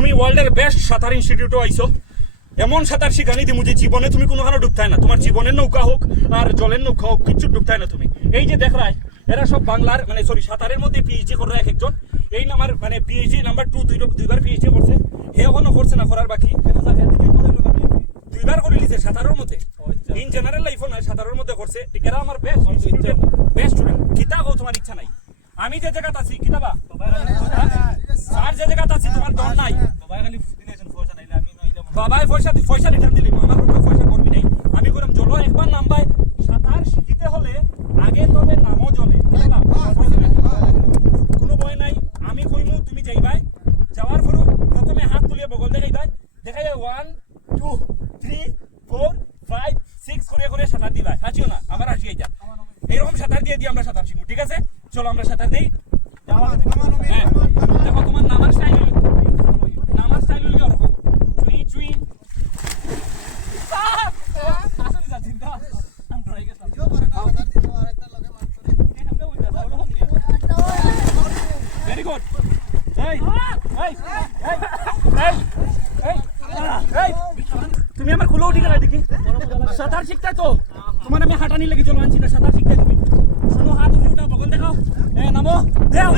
তুমি ওয়ার্ল্ডের বেস্ট সাঁতার ইনস্টিটিউটে আইছো, এমন সাঁতার শিখানি দিমু যে জীবনে তুমি কোনোখানে ডুবতাই না, তোমার জীবনের নৌকা হোক আর জলের নৌকা হোক কিচ্ছু ডুবতাই না তুমি। এই যে দেখ রায়, এরা সব বাংলার মানে সরি সাঁতারের মধ্যে পিএইচডি করে এক একজন। এই নাম্বার মানে পিএইচডি নাম্বার 2 দুইবার পিএইচডি করছে, হে এখনো করছে না, করার বাকি। দুইবার করে লিছে সাঁতারের মধ্যে, ইন জেনারেল লাইফও না সাঁতারের মধ্যে করছে। এরা আমার বেস্ট স্টুডেন্ট। কিতা হোক তোমার ইচ্ছা নাই, আমি যে জায়গাতে আছি কিতাবা স্যার যে জায়গাতে আছি তোমার দর নাই। বাবাই পয়সা রিটার্ন দিলি, আমার রূপে পয়সা করবি নাই। আমি করলাম চলো একবার নামবাই, সাঁতার শিখিতে হলে আগে তবে নামও জলে, কোনো ভয় নাই। আমি কইমু তুমি যাইবাই, যাওয়ার পরও প্রথমে হাত তুলিয়ে বগল দেখাইবাই, দেখাই 1 2 3 4 5 6 করে করে সাঁতার দিবাই। হাসিও না, আমার হাসি আইতা। এইরকম সাঁতার দিয়ে আমরা সাঁতার শিখবো, ঠিক আছে? চলো আমরা সাঁতার দিই। হ্যাঁ দেখো তোমার নামার স্টাইল হইলে ওরকম চুই চুই। Very good. তুমি আমার খুলো ঠিক আছে দেখি, সাঁতার শিখতে তো তোমার আমি হাঁটানি লেগে চলো আনছি না, সাঁতার শিখতে তুমি শুনো, হাত উঠে উঠা বগল দেখাও, নামো দেও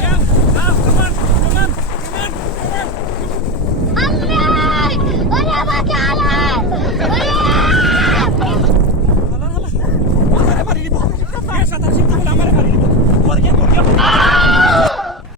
দেও, কামান কামান।